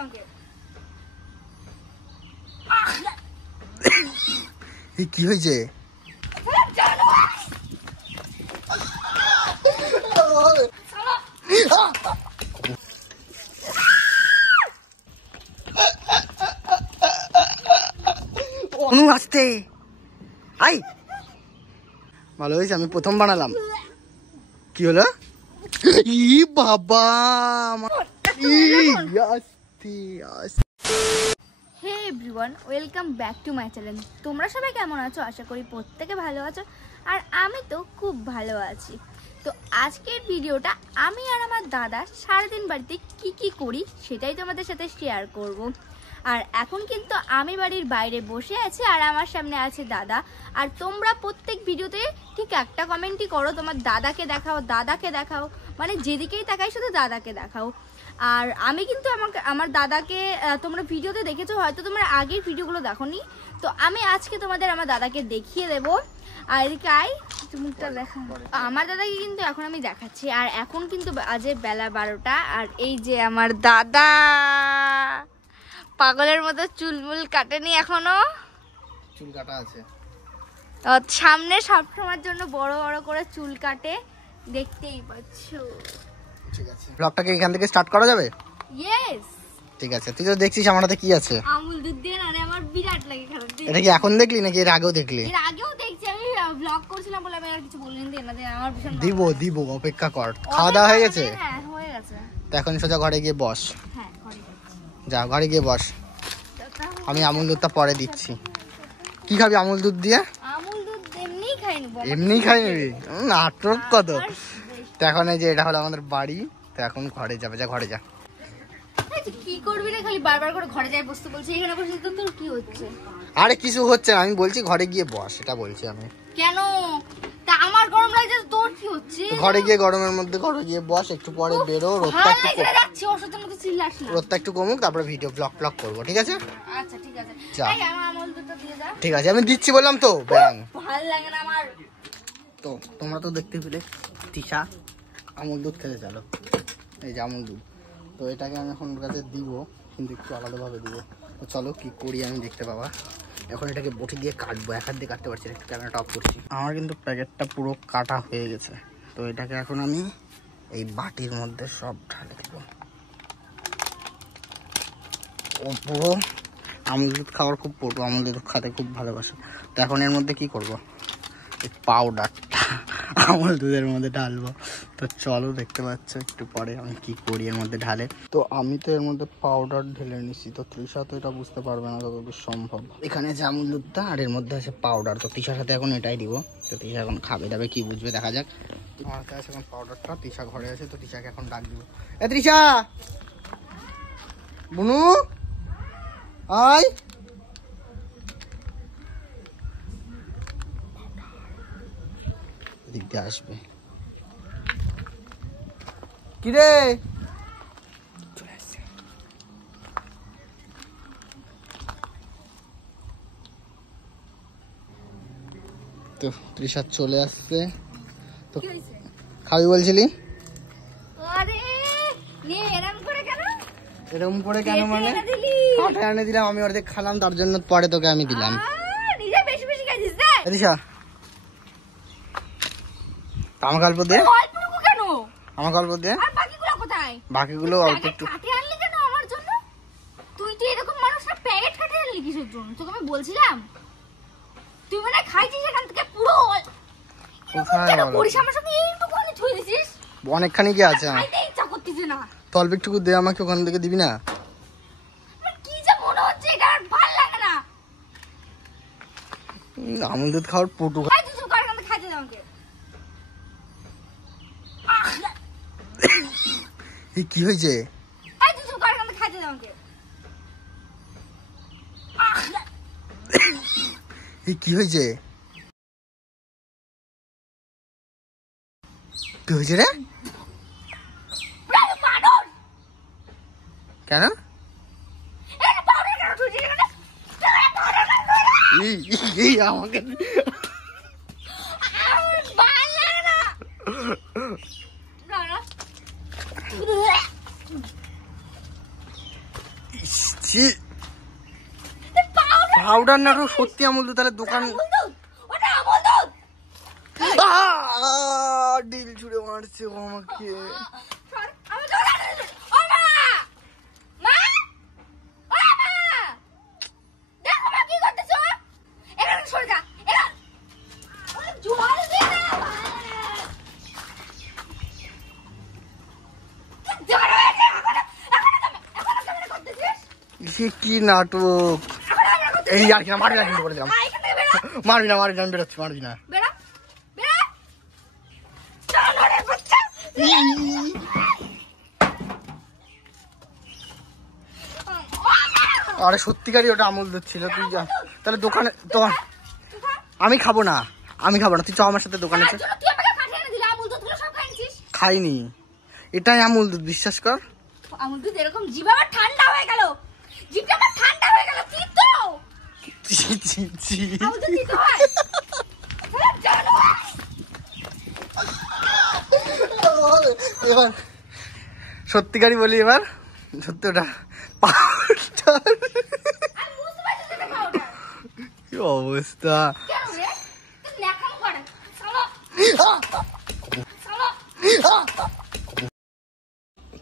আমাকে। কি হয়েছে? আসতে আই ভালো হয়েছে, আমি প্রথম বানালাম। কি হলো? ই বাবা hey everyone, welcome back to my channel. তোমরা সবাই কেমন আছো? আশা করি প্রত্যেকে ভালো আছো, আর আমি তো খুব ভালো আছি। তো আজকের ভিডিওটা আমি আর আমার দাদা সারাদিন বাড়িতে কি করি সেটাই তোমাদের সাথে শেয়ার করব। আর এখন কিন্তু আমি বাড়ির বাইরে বসে আছি, আর আমার সামনে আছে দাদা। আর তোমরা প্রত্যেক ভিডিওতে ঠিক একটা কমেন্টই করো, তোমার দাদাকে দেখাও, দাদাকে দেখাও, মানে যেদিকেই তাকাই শুধু দাদাকে দেখাও। আর আমি কিন্তু আমার দাদাকে তোমরা ভিডিওতে দেখেছো, হয়তো তোমরা আগের ভিডিওগুলো দেখোনি। তো আমি আজকে তোমাদের আমার দাদাকে দেখিয়ে দেবো। আর এদিকে আই, মুখটা দেখা। আমার দাদাকে কিন্তু এখন আমি দেখাচ্ছি। আর এখন কিন্তু আজে বেলা 12টা। আর এই যে আমার দাদা পাগলের মতো চুলমুল কাটেনি এখনো, চুল কাটা আছে। সামনে সবসময়ের জন্য বড় বড় করে চুল কাটে, দেখতেই পাচ্ছ। ঠিক আছে, ব্লগটাকে এখান থেকে স্টার্ট করা যাবে? ইয়েস। ঠিক আছে, তুই তো দেখছিস আমার হাতে কি আছে। আমুল দুধ দিয়ে না, আমার বিরাট লাগে খারাপ। এটা কি এখন দেখলি নাকি এর আগেও দেখলি? এর আগেও দেখছি, আমি ব্লগ করছিলাম বলে আমি আর কিছু বলিনি। আমার ভীষণ দিব অপেক্ষা কর। খাওয়া দাওয়া হয়ে গেছে? হ্যাঁ হয়ে গেছে। তো এখন সোজা ঘরে গিয়ে বস। হ্যাঁ ঘরে যা, ঘরে গিয়ে বস। আমি আমুল দুধটা পরে দিচ্ছি। কি খাবি আমুল দুধ দিয়ে? আমুল দুধ এমনিই খাই নেব। এমনিই খাই নিবি? নাটক কত। তো এখন এই যে এটা হলো আমাদের বাড়ি। তো এখন ঘরে যাবে, যা ঘরে যা। কি করবি না, খালি বারবার করে ঘরে যাই বসতে বলছি। এখানে বসে তো তোর কি হচ্ছে? আরে কিছু হচ্ছে না, আমি বলছি ঘরে গিয়ে বস, এটা বলছি আমি। কেন? তা আমার গরম লাগছে, তোর কি হচ্ছে? ঘরে গিয়ে গরমের মধ্যে ঘরে গিয়ে বস, একটু পরে বেরো। রোদটা একটু কমুক, তারপরে ভিডিও ব্লগ করবো, ঠিক আছে? আচ্ছা ঠিক আছে। ঠিক আছে, আমি দিচ্ছি বললাম তো। ব্যাং ভালো লাগে না আমার। তো তোমরা তো দেখতে পেলে তিশা আমুল দুধ খেতে চলো। এই যে আমুল দুধ, তো এটাকে আমি এখন ওর কাছে দিব, কিন্তু একটু আলাদাভাবে দিব। তো চলো কি করি আমি দেখতে পাবা। এখন এটাকে বটি দিয়ে কাটবো, এক হাত দিয়ে কাটতে পারছি না, একটু ক্যামেরাটা অফ করছি। আমার কিন্তু প্যাকেটটা পুরো কাটা হয়ে গেছে। তো এটাকে এখন আমি এই বাটির মধ্যে সব ঢালে দেব। ও পুরো আমুল দুধ খাওয়ার খুব পটু, আমুল দুধ খেতে খুব ভালোবাসে। তো এখন এর মধ্যে কি করবো, এই পাউডারটা আমুল দুধের মধ্যে ঢালবো। তো চলো দেখতে পাচ্ছ একটু পরে আমি কি করি এর মধ্যে ঢালে। তো আমি তো এর মধ্যে পাউডার ঢেলে নিচ্ছি, তো তৃষা তো এটা বুঝতে পারবে না যতদূর সম্ভব। এখানে আছে আমুল দুধটা, আর এর মধ্যে আছে পাউডার। তো তৃষার সাথে এখন এটাই দিব। তো তৃষা এখন খাবে দাবে, কি বুঝবে দেখা যাক। আমার কাছে আছে এখন পাউডারটা, তৃষা ঘরে আছে। তো তৃষাকে এখন ডাক দিব। এ তৃষা, বুনু আয়। এদিক দিয়ে আসবে। কিরে তো তৃষা চলে আসছে। তো খাবি বলছিলি? এরকম করে কেন? মানে কাঠে এনে দিলাম, আমি অর্ধেক খালাম, তার জন্য পরে তোকে আমি দিলাম। তৃষা আমার গল্প দে, আমার গল্প দে। বাকিগুলো অল্প একটু। তুই তো এরকম মানুষ না, প্যাকেট কাটে আনলি কিসের জন্য? তোকে আমি বলছিলাম তুই মানে খাইছিস এখান থেকে পুরো। অনেকখানি কি আছে আমার, অল্প একটু দে আমাকে, ওখান থেকে দিবি না? আমুল দুধ খাওয়ার পটু। কি হয়েছে? কি হয়েছে? কি হয়েছে রে? কেন? আমাকে ছি পাউডার না, সত্যি আমুল দুধ। তাহলে দোকান ডিল ছুড়ে মারছে ও আমাকে। কি নাটক এই, আর কি না, মারবি না কিন্তু বলে দিলাম, মারবি না, মারবি না, আমি বেরোচ্ছি, মারবি না। আরে সত্যিকারই ওটা আমুল দুধ ছিল। তুই যা তাহলে দোকানে, তোমার আমি খাবো না, আমি খাবো না, তুই চ আমার সাথে দোকানে। খাইনি, এটাই আমুল দুধ, বিশ্বাস কর। আমুল দুধ এরকম জিভ আমার ঠান্ডা হয়ে গেল, জিভটা আমার ঠান্ডা হয়ে গেল। তিতো আমুল দুধ তিতো হয়? এবার সত্যিকারই বলি, এবার সত্যি ওটা কি অবস্থা।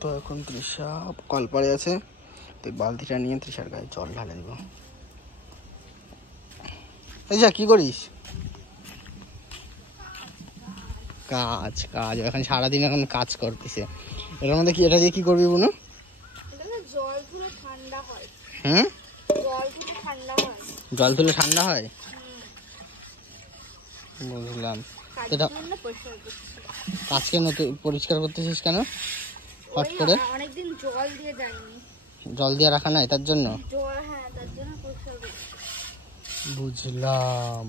তো এখন তৃষা কলপাড়ে আছে, তো বালতিটা নিয়ে তৃষার গায়ে জল ঢালে দিব। এই যা, কি করিস? কাজ কাজ এখন সারাদিন এখন কাজ করতেছে। এটার মধ্যে কি, এটা দিয়ে কি করবি বুনু? জল তুলে ঠান্ডা হয়। হুম, জল তুলে ঠান্ডা হয়। জল তুলে ঠান্ডা হয়, বুঝলাম। এটা আজকে নতুন পরিষ্কার করতেছিস কেন হট করে? অনেকদিন জল দিয়ে যায়নি, জল দিয়ে রাখা নাই তার জন্য। হ্যাঁ তার জন্য পরিষ্কার করছি। বুঝলাম।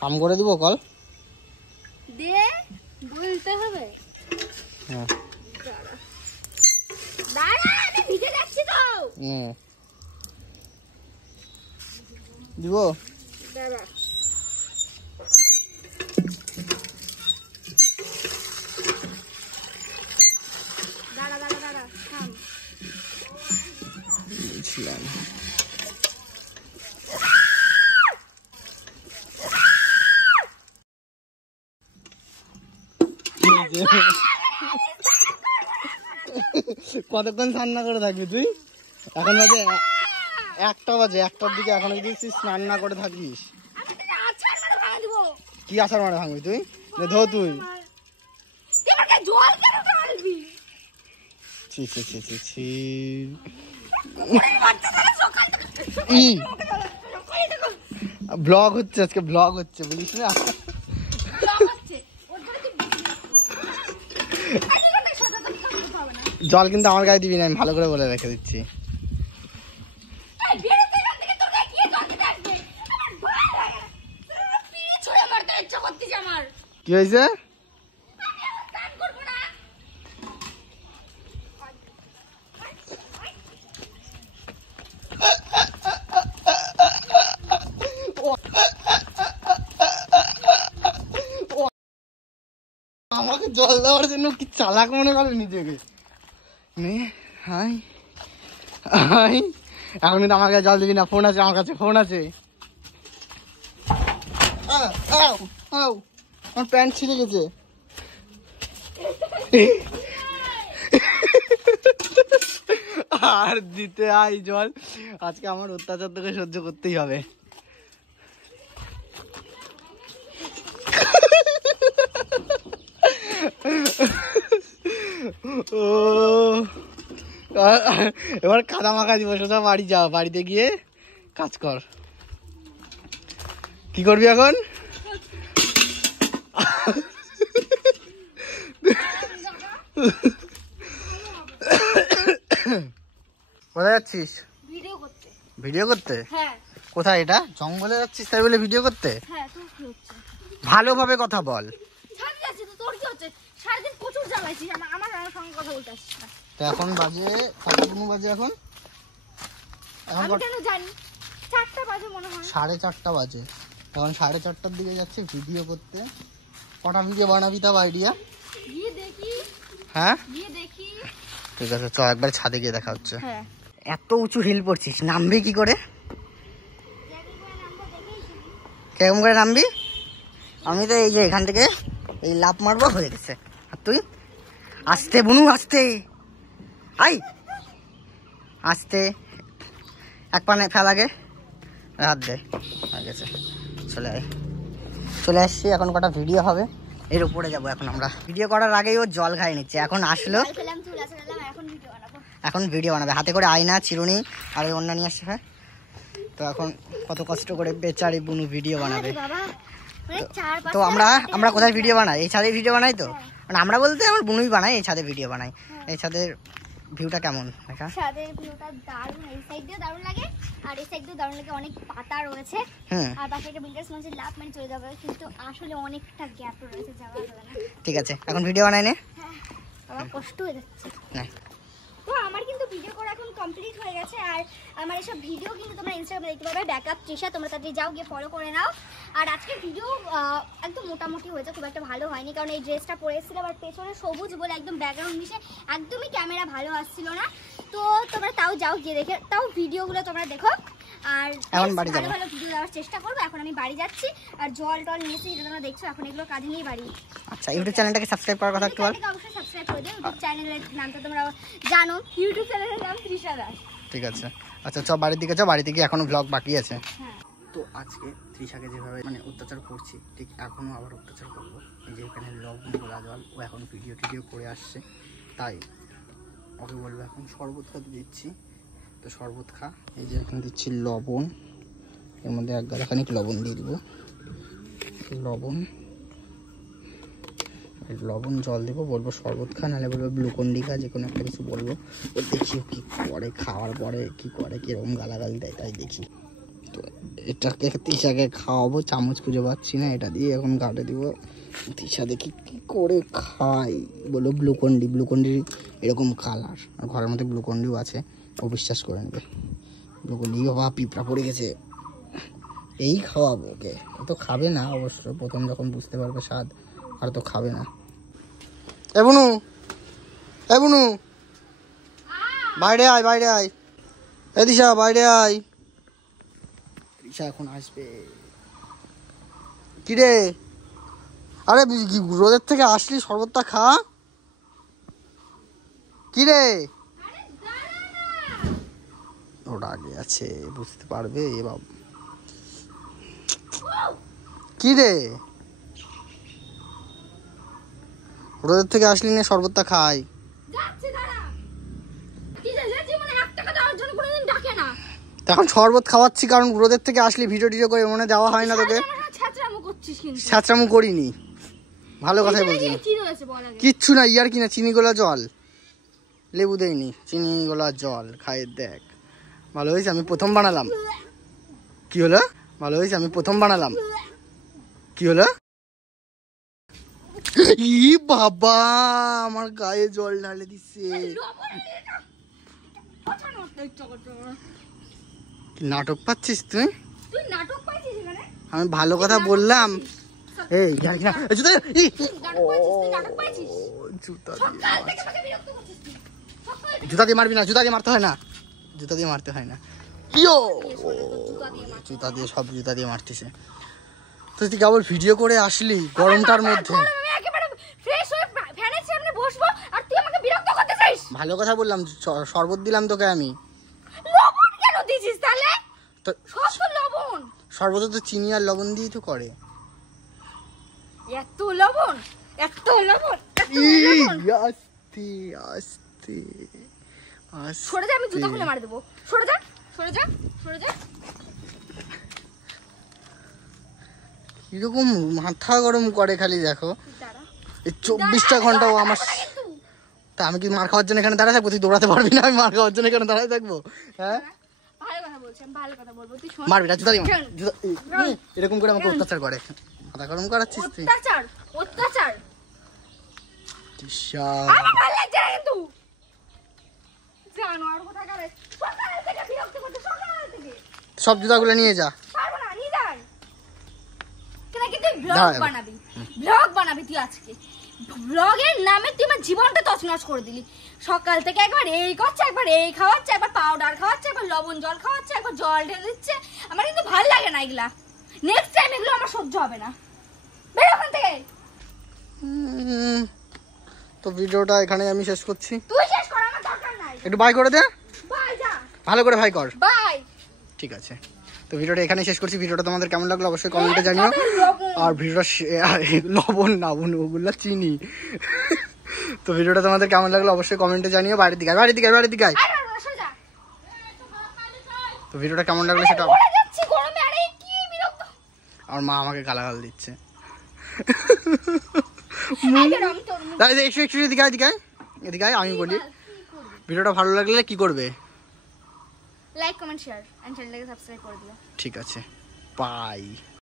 কাম করে দিব কল দে, বলতে হবে। হ্যাঁ দাঁড়া, আমি ভিজে যাচ্ছি তো। দিব, দাঁড়া। দাঁড়া দাঁড়া দাঁড়া, থাম। বুঝলাম। কতক্ষণ রান্না করে থাকবি তুই? এখন বাজে 1টা বাজে, 1টার দিকে এখনো যদি স্নান না করে থাকিস। কি আছাড় মারা ভাঙবি তুই? ধো তুই। ছি ছি ছি ছি ছি। ব্লগ হচ্ছে আজকে, ব্লগ হচ্ছে, বলিস না? জল কিন্তু আমার গায়ে দিবি না, আমি ভালো করে বলে রেখে দিচ্ছি। কি হয়েছে? আমাকে জল দেওয়ার জন্য কি চালাক মনে করে নিজেকে। নে হাই হাই, এখন কিন্তু আমার কাছে জল দিবি না, ফোন আছে আমার কাছে, ফোন আছে। আমার প্যান্ট ছিঁড়ে গেছে। আর দিতে আই জল, আজকে আমার অত্যাচার তোকে সহ্য করতেই হবে। ও এবার কাদা মাখা দিব, সোজা বাড়ি যাও, বাড়িতে গিয়ে কাজ কর। কি করবি এখন? কোথায় যাচ্ছিস? ভিডিও করতে। ভিডিও করতে? হ্যাঁ। কোথায়? এটা জঙ্গলে যাচ্ছিস তাই বলে ভিডিও করতে? হ্যাঁ। তোর কি হচ্ছে? ভালোভাবে কথা বল। ছাড় যাচ্ছে তো, তোর কি হচ্ছে? সারাদিন প্রচুর জ্বালাইছিস, আমার সঙ্গে কথা বলতে আসছিস না। তো এখন বাজে কতক্ষণ বাজে এখন? আমি কেন জানি? 4টা বাজে মনে হয়। 4:30 বাজে। এখন 4:30টার দিকে যাচ্ছি ভিডিও করতে। কটা ভিডিও বানাবি তাও আইডিয়া? গিয়ে দেখি। হ্যাঁ, গিয়ে দেখি ঠিক আছে, চল একবার ছাদে গিয়ে দেখা হচ্ছে। হ্যাঁ, এত উঁচু হিল পড়ছিস, নামবি কি করে? কেমন করে নামবি? আমি তো এই যে এখান থেকে এই লাফ মারবো, হয়ে গেছে। আর তুই আস্তে বুনু, আস্তে আই, আস্তে এক পানে ফেল, আগে হাত দে, হয়ে গেছে। চলে আয়, চলে আসছি। এখন কটা ভিডিও হবে, এর উপরে যাবো এখন আমরা। ভিডিও করার আগেই ও জল খাই নিচ্ছে, এখন আসলো, এখন ভিডিও বানাবে। হাতে করে আয়না, চিরুনি আর ওই অন্য নিয়ে আসছে। হ্যাঁ, তো এখন কত কষ্ট করে বেচারি বুনু ভিডিও বানাবে। তো আমরা কোথায় ভিডিও বানাই? এই ছাদে ভিডিও বানাই। তো মানে আমরা বলতে আমার বুনুই বানাই, এই ছাদে ভিডিও বানাই। এই ছাদের ভিউটা কেমন দেখা? ছাদের ভিউটা দারুণ, এই সাইড দিয়ে দারুণ লাগে আর এই সাইড দিয়ে দারুণ লাগে। অনেক পাতা রয়েছে আর পাশে একটা বিল্ডার্স মনে হচ্ছে লাভ মেরে চলে যাবে, কিন্তু আসলে অনেকটা গ্যাপ রয়েছে, যাওয়া যাবে না। ঠিক আছে, এখন ভিডিও বানাই নে। হ্যাঁ, আমার কষ্ট হয়ে যাচ্ছে। না, তো আমার কিন্তু ভিডিও করা এখন কমপ্লিট হয়ে গেছে। আর আমার এসব ভিডিও কিন্তু তোমরা ইনস্টাগ্রামে দেখতে পাবে, ব্যাকআপ তৃষা, তোমরা তাড়াতাড়ি যাও, গিয়ে ফলো করে নাও। আর আজকে ভিডিও একদম মোটামুটি হয়েছে, খুব একটা ভালো হয়নি, কারণ এই ড্রেসটা পরে এসেছিলাম আর পেছনে সবুজ বলে একদম ব্যাকগ্রাউন্ড মিশে একদমই ক্যামেরা ভালো আসছিল না। তো তোমরা তাও যাও, গিয়ে দেখে তাও ভিডিওগুলো তোমরা দেখো। আর এখন বাড়ি যাবো, ভালো ভালো ভিডিও দেওয়ার চেষ্টা করবো। এখন আমি বাড়ি যাচ্ছি আর জল টল নিয়েছি, যেটা তোমরা দেখছো, এখন এগুলো কাজে নিয়ে বাড়ি। আচ্ছা, ইউটিউব চ্যানেলটাকে সাবস্ক্রাইব করার কথা একটু বল। অবশ্যই সাবস্ক্রাইব করে দিও। ইউটিউব চ্যানেলের নামটা তোমরা জানো, ইউটিউব চ্যানেলের নাম তৃষা দাস। ঠিক আছে, আচ্ছা চ বাড়ির দিকে, চ বাড়ি থেকে এখনো ব্লগ বাকি আছে। হ্যাঁ, তো আজকে তৃষাকে যেভাবে মানে অত্যাচার করছি, ঠিক এখনো আবার অত্যাচার করবো। এই যে এখানে লবণ গোলা জল, ও এখন ভিডিও টিডিও করে আসছে, তাই ওকে বলবো এখন শরবত খাতে দিচ্ছি। তো শরবত খা। এই যে এখন দিচ্ছি লবণ, এর মধ্যে এক গাদা খানিক লবণ দিয়ে দিব। লবণ জল দেবো, বলবো শরবত খা, নাহলে বলবো গ্লুকন্ডি খা, যে কোনো একটা কিছু বলবো। ও দেখি ও কী করে, খাওয়ার পরে কী করে, কীরকম গালাগালি দেয়, তাই দেখি। তো এটাকে তৃষাকে খাওয়াবো, চামচ খুঁজে পাচ্ছি না, এটা দিয়ে এখন গাটে দিব। তৃষা দেখি কী করে খাই, বললো গ্লুকন্ডির এরকম কালার, আর ঘরের মধ্যে গ্লুকন্ডিও আছে, ও বিশ্বাস করে নেবে। গ্লুকন্ডি, বাবা পিঁপড়া পড়ে গেছে, এই খাওয়াবো ওকে। ও তো খাবে না অবশ্য, প্রথম যখন বুঝতে পারবে স্বাদ, আর তো খাবে না। এ বুনু, বাইরে আয়, বাইরে আয়, এ দিশা বাইরে আয়। তৃষা এখন আসবে। কিরে, আরে রোদের থেকে আসলি, শরবতটা খা। কিরে, ওটা আগে আছে, বুঝতে পারবে এ বাবু। কিরে, রোদের থেকে আসলি না, শরবতটা খাই। এখন শরবত খাওয়াচ্ছি, কারণ রোদের থেকে আসলি ভিডিও টিডিও করে মনে যাওয়া হয় না তোকে। ছ্যাঁচড়ামো করিনি, ভালো কথাই বলছি। কিচ্ছু না, ইয়ার কিনা চিনি গোলা জল, লেবু দেয়নি, চিনি গোলা জল খাই দেখ। ভালো হয়েছে, আমি প্রথম বানালাম। কি হলো? ভালো হয়েছে, আমি প্রথম বানালাম। কি হলো? ই বাবা, আমার গায়ে জল ঢালে দিচ্ছে। নাটক পাচ্ছিস তুই? আমি ভালো কথা বললাম। এই জুতা দিয়ে মারবি না, জুতা দিয়ে মারতে হয় না, জুতা দিয়ে মারতে হয় না। কিও জুতা দিয়ে, সব জুতা দিয়ে মারতেছে। তুই কেবল ভিডিও করে আসলি গরমটার মধ্যে। ভালো কথা বললাম, শরবত দিলাম তোকে আমি। শরবত তো চিনি আর লবণ দিয়ে তো করে। এত লবণ, এত লবণ, আস্তে আস্তে সরে যা, আমি জুতা খুলে মার দেবো। সরে যা, সরে যা, সরে যা। কিরকম মাথা গরম করে খালি, দেখো এই 24টা ঘন্টা ও আমার। তা আমি কি মার খাওয়ার জন্য এখানে দাঁড়ায় থাকবো? তুই দৌড়াতে পারবি না, আমি মার খাওয়ার জন্য এখানে দাঁড়ায় থাকবো? হ্যাঁ, মারবি না, জুতা দিয়ে এরকম করে আমাকে অত্যাচার করে, মাথা গরম করাচ্ছিস তুই। অত্যাচার সব জুতাগুলো নিয়ে যা। ব্লগ বানাবি তুই আজকে, ব্লগের নামে তুই আমার জীবনটা তছনছ করে দিলি। সকাল থেকে একবার এই করছে, একবার এই খাওয়াচ্ছে, একবার পাউডার খাওয়াচ্ছে, একবার লবণ জল খাওয়াচ্ছে, একবার জল ঢেলে দিচ্ছে। আমার কিন্তু ভালো লাগে না এগুলা। নেক্সট টাইম এগুলো আমার সহ্য হবে না। বের ওখান থেকে। তো ভিডিওটা এখানে আমি শেষ করছি। তুই শেষ কর, আমার দরকার নাই। একটু বাই করে দে। বাই যা। ভালো করে ভাই কর। বাই। ঠিক আছে, তো ভিডিওটা এখানে শেষ করছি। ভিডিওটা তোমাদের কেমন লাগলো অবশ্যই কমেন্টে জানিও। আর ভিডিওটা লবণ না বোন, ওগুলো চিনি। তো ভিডিওটা তোমাদের কেমন লাগলো অবশ্যই কমেন্টে জানিও। বাড়ির দিকে বাড়ির দিকে বাড়ির দিকে। তো ভিডিওটা কেমন লাগলো সেটা। আমার মা আমাকে গালাগাল দিচ্ছে। একটু এদিকে এদিকে আমি বলি, ভিডিওটা ভালো লাগলে কি করবে? লাইক কমেন্ট শেয়ার এন্ড চ্যানেলটাকে সাবস্ক্রাইব করে দিও। ঠিক আছে, বাই।